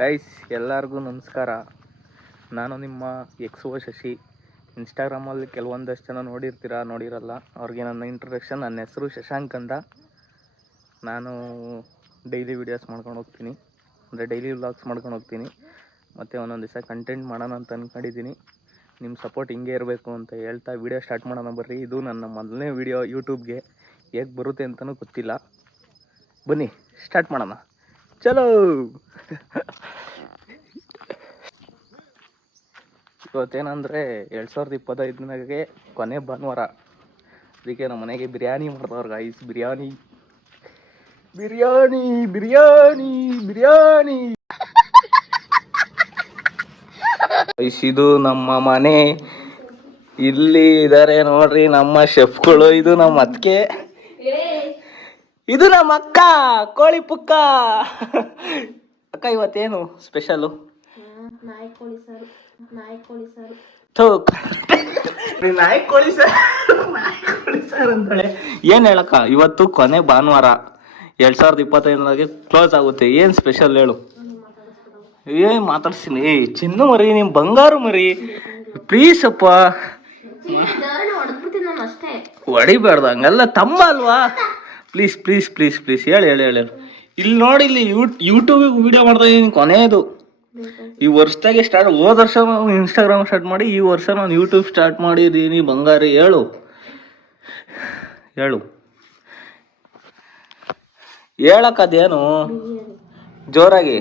Guys ಎಲ್ಲರಿಗೂ ನಮಸ್ಕಾರ. ನಾನು ನಿಮ್ಮ ಎಕ್ಸೋ ಶಶಿ. ಇನ್ಸ್ಟಾಗ್ರಾಮಲ್ಲಿ ಕೆಲವೊಂದಷ್ಟು ಜನ ನೋಡಿರಲ್ಲ. ಅವ್ರಿಗೆ ನನ್ನ ಇಂಟ್ರೊಡಕ್ಷನ್. ನನ್ನ ಹೆಸರು ಶಶಾಂಕ್ ಅಂತ. ನಾನು ಡೈಲಿ ವೀಡಿಯೋಸ್ ಮಾಡ್ಕೊಂಡು ಹೋಗ್ತೀನಿ, ಅಂದರೆ ಡೈಲಿ ವ್ಲಾಗ್ಸ್ ಮಾಡ್ಕೊಂಡು ಹೋಗ್ತೀನಿ. ಮತ್ತು ಒಂದೊಂದು ದಿವಸ ಕಂಟೆಂಟ್ ಮಾಡೋಣ ಅಂತ ಅಂದ್ಕೊಂಡಿದ್ದೀನಿ. ನಿಮ್ಮ ಸಪೋರ್ಟ್ ಹಿಂಗೆ ಇರಬೇಕು ಅಂತ ಹೇಳ್ತಾ ವೀಡಿಯೋ ಸ್ಟಾರ್ಟ್ ಮಾಡೋಣ ಬರ್ರಿ. ಇದು ನನ್ನ ಮೊದಲನೇ ವೀಡಿಯೋ ಯೂಟ್ಯೂಬ್ಗೆ. ಹೇಗೆ ಬರುತ್ತೆ ಅಂತಲೂ ಗೊತ್ತಿಲ್ಲ. ಬನ್ನಿ ಸ್ಟಾರ್ಟ್ ಮಾಡೋಣ. ಚಲೋ. ಇವತ್ತೇನಂದರೆ 2025 ಕೊನೆ ಭಾನುವಾರ. ಅದಕ್ಕೆ ನಮ್ಮ ಮನೆಗೆ ಬಿರಿಯಾನಿ ಮಾಡ್ದವ್ರು ಗೈಸ್. ಬಿರಿಯಾನಿ ಬಿರಿಯಾನಿ ಬಿರಿಯಾನಿ ಬಿರಿಯಾನಿ ಗೈಸ್, ಇದು ನಮ್ಮ ಮನೆ. ಇಲ್ಲಿ ಇದ್ದಾರೆ ನೋಡ್ರಿ ನಮ್ಮ ಶೆಫ್ಗಳು. ಇದು ನಮ್ಮ ಅತ್ತಿಗೆ, ಇದು ನಮ್ಮ ಅಕ್ಕ ಕೋಳಿ ಪುಕ್ಕ. ಅಕ್ಕ ಇವತ್ತೇನು ಸ್ಪೆಷಲು? ನಾಯಿ ಕೋಳಿ ಸಾರು. ನಾಯಿ ಕೋಳಿ ಸಾರು ಅಂತಾಳೆ. ಏನ್ ಹೇಳಕ್ಕ, ಇವತ್ತು ಕೊನೆ ಭಾನುವಾರ 2025 ಕ್ಲೋಸ್ ಆಗುತ್ತೆ. ಏನ್ ಸ್ಪೆಷಲ್ ಹೇಳು? ಏನ್ ಮಾತಾಡ್ತೀನಿ? ಚಿನ್ನು ಮರಿ, ನಿಮ್ ಬಂಗಾರು ಮರಿ, ಪ್ಲೀಸ್ ಅಪ್ಪ ಹೊಡಿಬಾರ್ದು ಹಂಗಲ್ಲ, ತಮ್ಮ ಅಲ್ವಾ? ಪ್ಲೀಸ್ ಪ್ಲೀಸ್ ಪ್ಲೀಸ್ ಪ್ಲೀಸ್ ಹೇಳಿ. ಇಲ್ಲಿ ನೋಡಿ, ಇಲ್ಲಿ ಯೂಟ್ಯೂಬಿಗೆ ವಿಡಿಯೋ ಮಾಡ್ತಾ ಇದೀನಿ. ಕೊನೆಯದು ಈ ವರ್ಷದಾಗೆ ಸ್ಟಾರ್ಟ್. ಹೋದ ವರ್ಷ ನಾನು ಇನ್ಸ್ಟಾಗ್ರಾಮ್ ಸ್ಟಾರ್ಟ್ ಮಾಡಿ, ಈ ವರ್ಷ ನಾನು ಯೂಟ್ಯೂಬ್ ಸ್ಟಾರ್ಟ್ ಮಾಡಿದ್ದೀನಿ. ಬಂಗಾರಿ ಹೇಳು ಹೇಳಕ್ಕದೇನು? ಜೋರಾಗಿ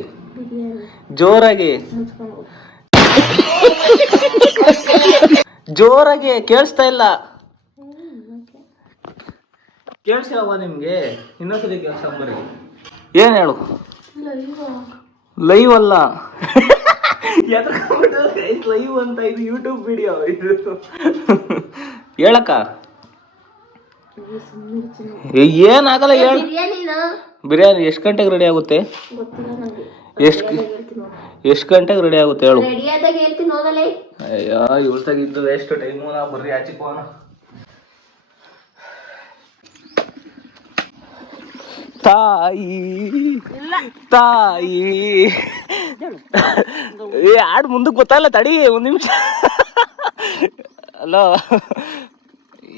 ಜೋರಾಗಿ ಕೇಳಿಸ್ತಾ ಇಲ್ಲ. ಕೇಳಿಸ್ಯಾವ ನಿಮ್ಗೆ? ಇನ್ನೊಂದ್ಸರಿ ಕೇಳಿಸ್ಕೊಂಬರಿ. ಏನ್ ಹೇಳು? ಲೈವ್ ಅಲ್ಲ, ಲೈವ್ ಅಂತ. ಇದು ಯೂಟ್ಯೂಬ್ ವಿಡಿಯೋ. ಇದು ಹೇಳಕ್ಕ ಏನಾಗಲ್ಲ. ಹೇಳು. ಬಿರಿಯಾನಿ ಎಷ್ಟು ಗಂಟೆಗೆ ರೆಡಿ ಆಗುತ್ತೆ? ಎಷ್ಟು ಗಂಟೆಗೆ ರೆಡಿ ಆಗುತ್ತೆ ಹೇಳು? ಅಯ್ಯೋ ಇವತ್ತಾಗಿದ್ದು ಎಷ್ಟು ಟೈಮು. ನಾ ಬರ್ರಿ ಆಚೆ ಹೋಗೋಣ. ತಾಯಿ ಹಾಡು ಮುಂದಕ್ಕೆ ಗೊತ್ತಲ್ಲ, ತಡಿ ಒಂದ್ ನಿಮಿಷ. ಅಲೋ,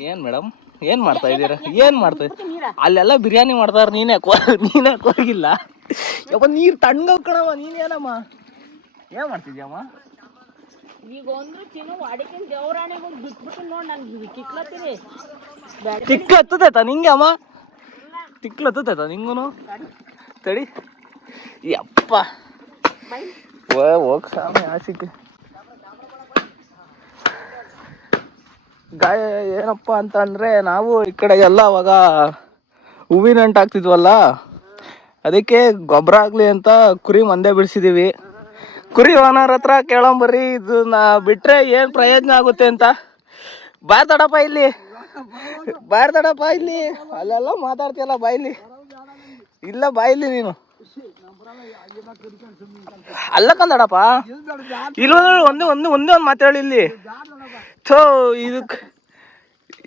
ಏನ್ ಮೇಡಮ್ ಏನ್ ಮಾಡ್ತಾ ಇದ್ದೀರಾ? ಅಲ್ಲೆಲ್ಲ ಬಿರಿಯಾನಿ ಮಾಡ್ತಾರ. ನೀನೇ ಹೋಗಿಲ್ಲ? ಯಪ್ಪ ನೀರ್ ತಣ್ಣಗ ಕಣವ. ನೀನೇನಮ್ಮ ಏನ್ ಮಾಡ್ತಿದ್ಯಮ್ಮ? ತಿಕ್ಲ ಹತ್ತದೈತ ನಿಂಗೆ ಅಮ್ಮ? ತಿಕ್ಲ ಹತ್ತದೈತ ನಿಂಗೂನು? ತಡಿ ಯಪ್ಪ ಹೋಗ್ ಸ್ವಾಮಿ ಆಸಿಕೆ. ಗಾಯ ಏನಪ್ಪ ಅಂತ ಅಂದ್ರೆ, ನಾವು ಈ ಕಡೆ ಎಲ್ಲ ಅವಾಗ ಹೂವಿನ ಅಂಟು ಹಾಕ್ತಿದ್ವಲ್ಲ, ಅದಕ್ಕೆ ಗೊಬ್ಬರ ಆಗ್ಲಿ ಅಂತ ಕುರಿ ಮಂದೆ ಬಿಡಿಸಿದೀವಿ. ಕುರಿ ಓನರ್ ಹತ್ರ ಕೇಳಂಬರ್ರಿ, ಇದನ್ನ ಬಿಟ್ರೆ ಏನ್ ಪ್ರಯೋಜನ ಆಗುತ್ತೆ ಅಂತ. ಬಾರ್ದಡಪ್ಪ ಇಲ್ಲಿ, ಅಲ್ಲೆಲ್ಲ ಮಾತಾಡ್ತೀಯಲ್ಲ, ಬಾಯ್ಲಿ ಇಲ್ಲ, ಬಾಯ್ಲಿ ನೀನು ಅಲ್ಲಕ್ಕಂದಡಪ್ಪ. ಇಲ್ಲ ಒಂದೇ ಒಂದು ಮಾತಾಡಿ ಇಲ್ಲಿ. ಥೋ ಇದಕ್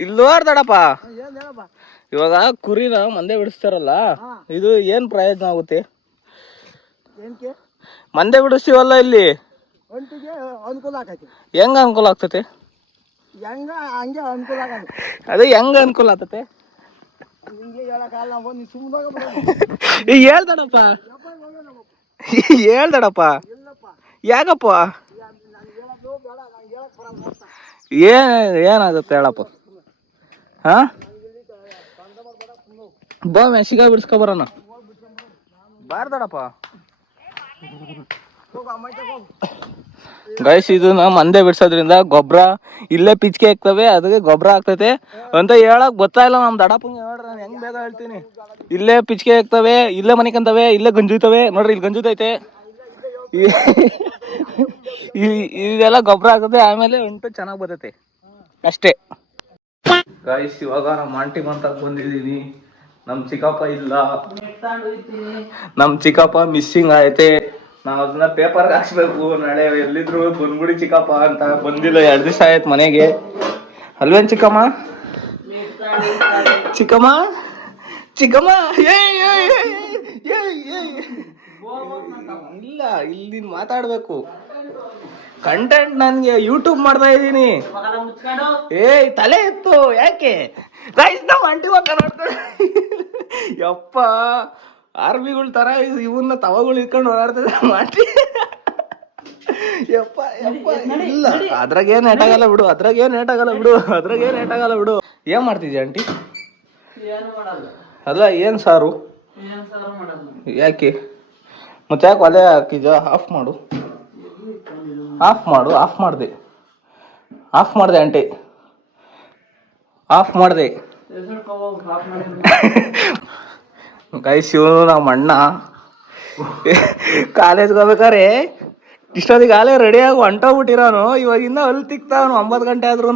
ಇಲ್ವಾರ್ದಡಪ್ಪ. ಇವಾಗ ಕುರಿನ ಮಂದೆ ಬಿಡಿಸ್ತಾರಲ್ಲ, ಇದು ಏನ್ ಪ್ರಯೋಜನ ಆಗುತ್ತೆ? ಮಂದೆ ಬಿಡಿಸ್ತೀವಲ್ಲ ಇಲ್ಲಿ, ಹೆಂಗ ಅನುಕೂಲ ಆಗ್ತತೆ? ಅದೇ ಹೆಂಗ ಅನುಕೂಲ ಆಗ್ತತೆ? ಹೇಳ್ದಡಪ್ಪ ಯಾಕಪ್ಪ? ಏನಾಗುತ್ತೆ ಹೇಳಪ್ಪ? ಹಾ ಬಾ ಮೆಣಸಿಕಾಯಿ ಬಿಡಿಸ್ಕೊ ಬರೋಣ. ಬಾರ್ದಡಪ್ಪ ಗೈಸ್. ಇದು ಮಂದೆ ಬಿಡ್ಸೋದ್ರಿಂದ ಗೊಬ್ಬರ ಇಲ್ಲೇ ಪಿಚ್ಕೆ ಹಾಕ್ತವೆ, ಅದಕ್ಕೆ ಗೊಬ್ಬರ ಆಗ್ತೈತೆ ಅಂತ ಹೇಳಕ್ ಗೊತ್ತಾ ಇಲ್ಲ ನಮ್ ದಡಪ್ಪಂಗೆ. ನೋಡ್ರಿ ನಾನು ಹೆಂಗ್ ಬೇಗ ಹೇಳ್ತೀನಿ. ಇಲ್ಲೇ ಪಿಚ್ಕೆ ಹಾಕ್ತವೆ, ಇಲ್ಲೇ ಮನಿಕಂತವೆ, ಇಲ್ಲೇ ಗಂಜುತ್ತವೆ. ನೋಡ್ರಿ ಇಲ್ಲಿ ಗಂಜುತೈತೆ. ಇದೆಲ್ಲ ಗೊಬ್ಬರ ಆಗ್ತದೆ, ಆಮೇಲೆ ಅಂಟು ಚೆನ್ನಾಗ್ ಬರ್ತೈತೆ ಅಷ್ಟೇ. ಗೈಸ್ ಇವಾಗ ನಮ್ಮ ಆಂಟಿ ಮಂತಾಗ ಬಂದಿದೀನಿ. ನಮ್ ಚಿಕ್ಕಪ್ಪ ಇಲ್ಲ, ನಮ್ ಚಿಕ್ಕಪ್ಪ ಮಿಸ್ಸಿಂಗ್ ಆಯ್ತೆ. ನಾವ್ ಅದನ್ನ ಪೇಪರ್ಗೆ ಹಾಕ್ಸ್ಬೇಕು. ನಾಳೆ ಎಲ್ಲಿದ್ರು ಬಂದ್ಬಿಡಿ ಚಿಕ್ಕಪ್ಪ ಅಂತ. ಬಂದಿಲ್ಲ, 2 ದಿವಸ ಆಯ್ತು ಮನೆಗೆ. ಅಲ್ವೇನ್ ಚಿಕ್ಕಮ್ಮ? ಚಿಕ್ಕಮ್ಮ ಇಲ್ಲ, ಇಲ್ಲಿ ನೀನು ಮಾತಾಡ್ಬೇಕು. ಕಂಟೆಂಟ್ ನನ್ಗೆ ಯೂಟ್ಯೂಬ್ ಮಾಡ್ತಾ ಇದ್ದೀನಿ. ಏಯ್ ತಲೆ ಎತ್ತು, ಯಾಕೆ ಗೈಸ್ ನಾವು ಅಂಟಿ ಮಕ್ಕ ನೋಡ್ತಾರೆ. ಯಪ್ಪ ಆರ್ಮಿಗಳ ತರ ಇವನ್ನ ತವಗಳು ಇಟ್ಕೊಂಡು ಓಡಾಡ್ತದೆ ಮಾಡಿ. ಯಪ್ಪ ಯಪ್ಪ ಇಲ್ಲ, ಅದ್ರಾಗೇನ್ ಏಟಾಗಲ್ಲ ಬಿಡು, ಅದ್ರಾಗೇನ್ ಏಟಾಗಲ್ಲ ಬಿಡು. ಏನ್ ಮಾಡ್ತಿದ್ಯಾ ಆಂಟಿ? ಅಲ್ಲ ಏನ್ ಸಾರು? ಯಾಕೆ ಮತ್ತೆ ಯಾಕೆ ಒಲೆ ಹಾಕಿದ್ಯ? ಆಫ್ ಮಾಡು. ಆಫ್ ಮಾಡಿದೆ ಆಂಟಿ, ಆಫ್ ಮಾಡಿದೆ. ಗೈಸ್ ಇವನು ನಮ್ಮ ಅಣ್ಣ ಕಾಲೇಜ್ಗೆ ಹೋಗ್ಬೇಕಾರೆ ಇಷ್ಟೊತ್ತಿಗೆ ಆಲೇ ರೆಡಿಯಾಗಿ ಹೊಂಟೋಗ್ಬಿಟ್ಟಿರೋನು. ಇವಾಗಿಂದ ಅಲ್ಲಿ ತಿಕ್ತಾವನು 9 ಗಂಟೆ ಆದ್ರೂ.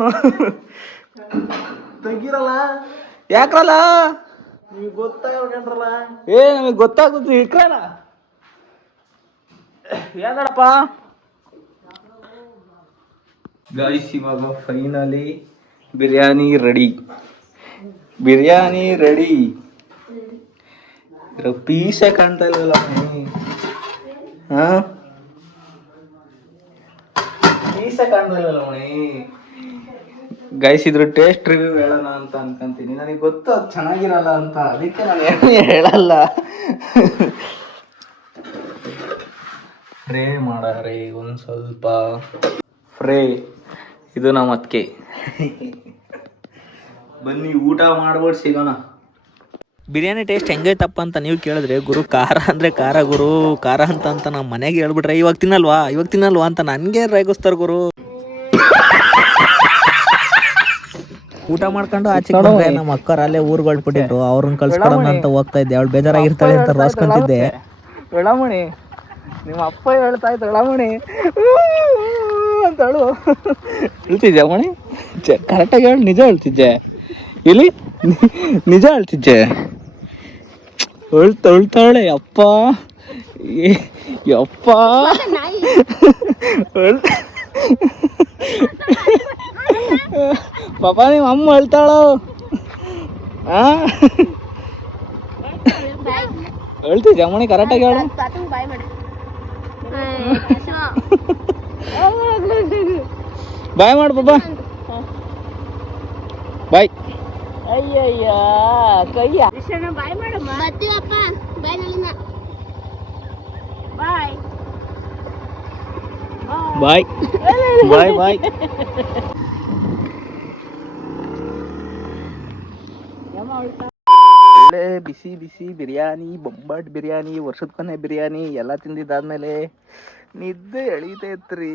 ತೆಗಿರಲ್ಲ ಯಾಕ್ರಲ್ಲ, ನಮಗ್ ಗೊತ್ತಾಗ್ತದೆ ಇಟ್ರಲ್ಲ. ಯಾಕಡಪ್ಪ ಗೈಸ್, ಇವಾಗ ಫೈನಲಿ ಬಿರಿಯಾನಿ ರೆಡಿ. ಪೀಸೇ ಕಾಣ್ತಾ ಇಲ್ವಲ್ಲ ಮಣಿ. ಗೈಸ್ ಇದ್ರ ಟೇಸ್ಟ್ ರಿವ್ಯೂ ಹೇಳೋಣ ಅಂತ ಅನ್ಕೊಂತೀನಿ. ನನಗೆ ಗೊತ್ತು ಅದು ಚೆನ್ನಾಗಿರಲ್ಲ ಅಂತ, ಅದಕ್ಕೆ ನಾನು ಏನು ಹೇಳಲ್ಲ. ಫ್ರೈ ಮಾಡಾರೆ ಒಂದು ಸ್ವಲ್ಪ ಫ್ರೈ. ಇದು ನಮ್ಮ ಅತ್ತಿಗೆ. ಬನ್ನಿ ಊಟ ಮಾಡ್ಬಿಟ್ಟು ಸಿಗೋಣ. ಬಿರಿಯಾನಿ ಟೇಸ್ಟ್ ಹೆಂಗೈತಪ್ಪ ಅಂತ ನೀವು ಕೇಳಿದ್ರೆ, ಗುರು ಖಾರ ಅಂದರೆ ಖಾರ ಗುರು, ಖಾರ ಅಂತ ನಮ್ಮ ಮನೆಗೆ ಹೇಳ್ಬಿಟ್ರೆ ಇವಾಗ ತಿನ್ನಲ್ವಾ ಅಂತ ನನಗೆ ರೇಗಿಸ್ತಾರೆ ಗುರು. ಊಟ ಮಾಡ್ಕೊಂಡು ಆಚೆ ಬಂದ್ರೆ ನಮ್ಮ ಅಕ್ಕರ ಅಲ್ಲೇ ಊರ್ಗೆ ಹೊರಟ್ಬಿಟ್ಟಿದ್ರು. ಅವ್ರನ್ನ ಕಳ್ಸ್ಕೊಡೋಣ ಅಂತ ಹೋಗ್ತಾ ಇದ್ದೆ. ಅವಳು ಬೇಜಾರಾಗಿರ್ತಾಳೆ ಅಂತ ರೋಸ್ಕೊಂತಿದ್ದೆ. ಎಳಮಣಿ ನಿಮ್ಮ ಅಪ್ಪ ಹೇಳ್ತಾ ಇದ್ದ ಎಳಮಣಿ ಅಂತ ಹೇಳು. ಹೇಳ್ತಿದ್ದೆ ಮಣಿ, ಕರೆಕ್ಟಾಗಿ ಹೇಳಿ. ನಿಜ ಹೇಳ್ತಿದ್ದೆ ಇಲ್ಲಿ, ನಿಜ ಹೇಳ್ತಿದ್ದೆ. ಅಳ್ತಾಳೆ ಯಪ್ಪ ಪಾಪ ನಿಮ್ಮ ಅಮ್ಮ ಅಳ್ತಾಳೋ? ಹೇಳ್ತಿದ್ದೆ ಮಣಿ, ಕರೆಕ್ಟಾಗಿ ಹೇಳು. ಬಾಯ್ ಮಾಡು ಪಾಪ, ಬಾಯ್. ಅಯ್ಯಯ್ಯ ಕಯ್ಯ ಬಾಯ್ ಮಾಡಮ್ಮ. ಬರ್ತೀವಪ್ಪ, ಬಾಯ್ ನಳಿನ, ಬಾಯ್ ಬಾಯ್ ಬಾಯ್. ಒಳ್ಳೆ ಬಿಸಿ ಬಿಸಿ ಬಿರಿಯಾನಿ, ಬೊಂಬಾಟ್ ಬಿರಿಯಾನಿ, ವರ್ಷದ ಕೊನೆ ಬಿರಿಯಾನಿ ಎಲ್ಲ ತಿಂದಿದ್ದಾದ್ಮೇಲೆ ನಿದ್ದೆ ಎಳೀತೈತ್ರಿ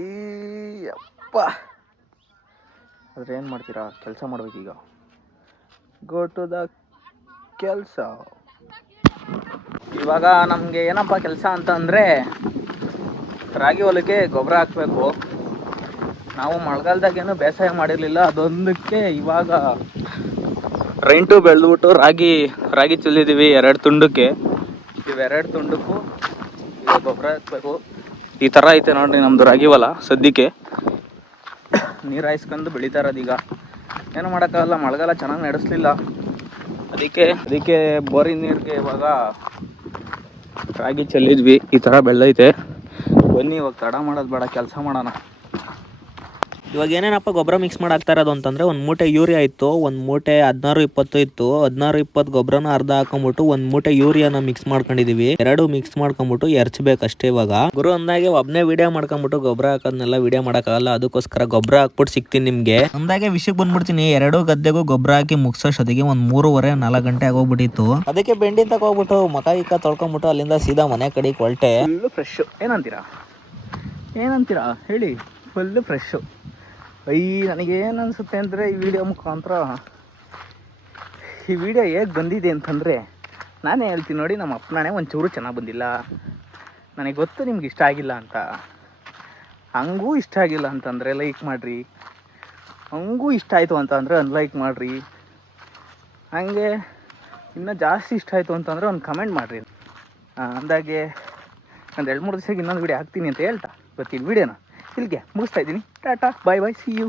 ಅಪ್ಪ. ಆದ್ರೆ ಏನು ಮಾಡ್ತೀರಾ, ಕೆಲಸ ಮಾಡ್ಬೇಕೀಗ. ಗೋ ಟು ದ ಕೆಲಸ. ಇವಾಗ ನಮಗೆ ಏನಪ್ಪ ಕೆಲಸ ಅಂತ ಅಂದರೆ, ರಾಗಿ ಹೊಲಕ್ಕೆ ಗೊಬ್ಬರ ಹಾಕಬೇಕು. ನಾವು ಮಳೆಗಾಲದಾಗೇನು ಬೇಸಾಯ ಮಾಡಿರಲಿಲ್ಲ, ಅದೊಂದಕ್ಕೆ ಇವಾಗ ರೈನ್ಟು ಬೆಳೆದ್ಬಿಟ್ಟು ರಾಗಿ ಚೆಲ್ಲಿದ್ದೀವಿ 2 ತುಂಡಕ್ಕೆ. ಇವೆರಡು ತುಂಡಕ್ಕೂ ಈಗ ಗೊಬ್ಬರ ಹಾಕಬೇಕು. ಈ ಥರ ಐತೆ ನೋಡ್ರಿ ನಮ್ಮದು ರಾಗಿ ಹೊಲ ಸದ್ಯಕ್ಕೆ. ನೀರು ಹಾಯಿಸ್ಕೊಂಡು ಬೆಳೀತಾ ಇರೋದೀಗ. ಏನು ಮಾಡೋಕ್ಕಾಗಲ್ಲ, ಮಳೆಗಾಲ ಚೆನ್ನಾಗಿ ನಡೆಸಲಿಲ್ಲ. ಅದಕ್ಕೆ ಬೋರಿನ ನೀರಿಗೆ ಇವಾಗ ರಾಗಿ ಚೆಲ್ಲಿದ್ವಿ. ಈ ಥರ ಬೆಳೆದೈತೆ. ಬನ್ನಿ ಇವಾಗ ತಡ ಮಾಡೋದು ಬೇಡ, ಕೆಲಸ ಮಾಡೋಣ. ಇವಾಗ ಏನೇನಪ್ಪ ಗೊಬ್ಬರ ಮಿಕ್ಸ್ ಮಾಡಾಕ್ತಾ ಇರೋದು ಅಂತಂದರೆ, ಒಂದು ಮೂಟೆ ಯೂರಿಯಾ ಇತ್ತು, ಒಂದು ಮೂಟೆ 16-20 ಇತ್ತು. 16-20 ಗೊಬ್ಬರನ ಅರ್ಧ ಹಾಕೊಂಬಿಟ್ಟು ಒಂದು ಮೂಟೆ ಯೂರಿಯಾನ ಮಿಕ್ಸ್ ಮಾಡ್ಕೊಂಡಿದೀವಿ. 2 ಮಿಕ್ಸ್ ಮಾಡ್ಕೊಂಬಿಟ್ಟು ಎರ್ಚ್ಬೇಕಷ್ಟೇ. ಇವಾಗ ಗುರು ಅಂದಾಗೆ ಒಬ್ಬನೇ ವಿಡಿಯೋ ಮಾಡ್ಕೊಂಬಿಟ್ಟು ಗೊಬ್ಬರ ಹಾಕೋದನ್ನೆಲ್ಲ ವಿಡಿಯೋ ಮಾಡೋಕ್ಕಾಗಲ್ಲ. ಅದಕ್ಕೋಸ್ಕರ ಗೊಬ್ಬರ ಹಾಕ್ಬಿಟ್ಟು ಸಿಗ್ತೀನಿ ನಿಮಗೆ. ಅಂದಾಗೆ ವಿಷಯಕ್ಕೆ ಬಂದ್ಬಿಡ್ತೀನಿ. 2 ಗದ್ದೆಗೂ ಗೊಬ್ಬರ ಹಾಕಿ ಮುಗಿಸೋಷ್ಟೊತ್ತಿಗೆ ಒಂದು 3:30-4 ಗಂಟೆ ಆಗೋಗ್ಬಿಟ್ಟಿತ್ತು. ಅದಕ್ಕೆ ಬೆಂಡಿ ತಗೋಗ್ಬಿಟ್ಟು ಮಕ ತೊಳ್ಕೊಂಬಿಟ್ಟು ಅಲ್ಲಿಂದ ಸೀದಾ ಮನೆ ಕಡೆಗೆ ಹೊರಟೆ. Full fresh. ಏನಂತೀರಾ ಹೇಳಿ, ಫುಲ್ಲು ಫ್ರೆಶು. ನನಗೇನು ಅನಿಸುತ್ತೆ ಅಂದರೆ, ಈ ವಿಡಿಯೋ ಮುಖಾಂತರ ಈ ವಿಡಿಯೋ ಹೇಗೆ ಬಂದಿದೆ ಅಂತಂದರೆ, ನಾನೇ ಹೇಳ್ತೀನಿ ನೋಡಿ, ನಮ್ಮ ಅಪ್ಪನೇ ಒಂಚೂರು ಚೆನ್ನಾಗಿ ಬಂದಿಲ್ಲ. ನನಗೆ ಗೊತ್ತು ನಿಮ್ಗೆ ಇಷ್ಟ ಆಗಿಲ್ಲ ಅಂತ. ಹಂಗೂ ಇಷ್ಟ ಆಗಿಲ್ಲ ಅಂತಂದರೆ ಲೈಕ್ ಮಾಡಿರಿ, ಹಂಗೂ ಇಷ್ಟ ಆಯಿತು ಅಂತಂದರೆ ಅನ್ಲೈಕ್ ಮಾಡಿರಿ. ಹಾಗೆ ಇನ್ನೂ ಜಾಸ್ತಿ ಇಷ್ಟ ಆಯಿತು ಅಂತಂದರೆ ಒಂದು ಕಮೆಂಟ್ ಮಾಡಿರಿ. ಅಂದಾಗೆ ಒಂದು 2-3 ದಿವಸಕ್ಕೆ ಇನ್ನೊಂದು ವಿಡಿಯೋ ಹಾಕ್ತೀನಿ ಅಂತ ಹೇಳ್ತಾ ಇವತ್ತಿನ ವಿಡಿಯೋನ ಇಲ್ಲಿಗೆ ಮುಗಿಸ್ತಾ ಇದ್ದೀನಿ. ಟಾಟಾ, ಬಾಯ್ ಬಾಯ್, ಸಿ ಯು.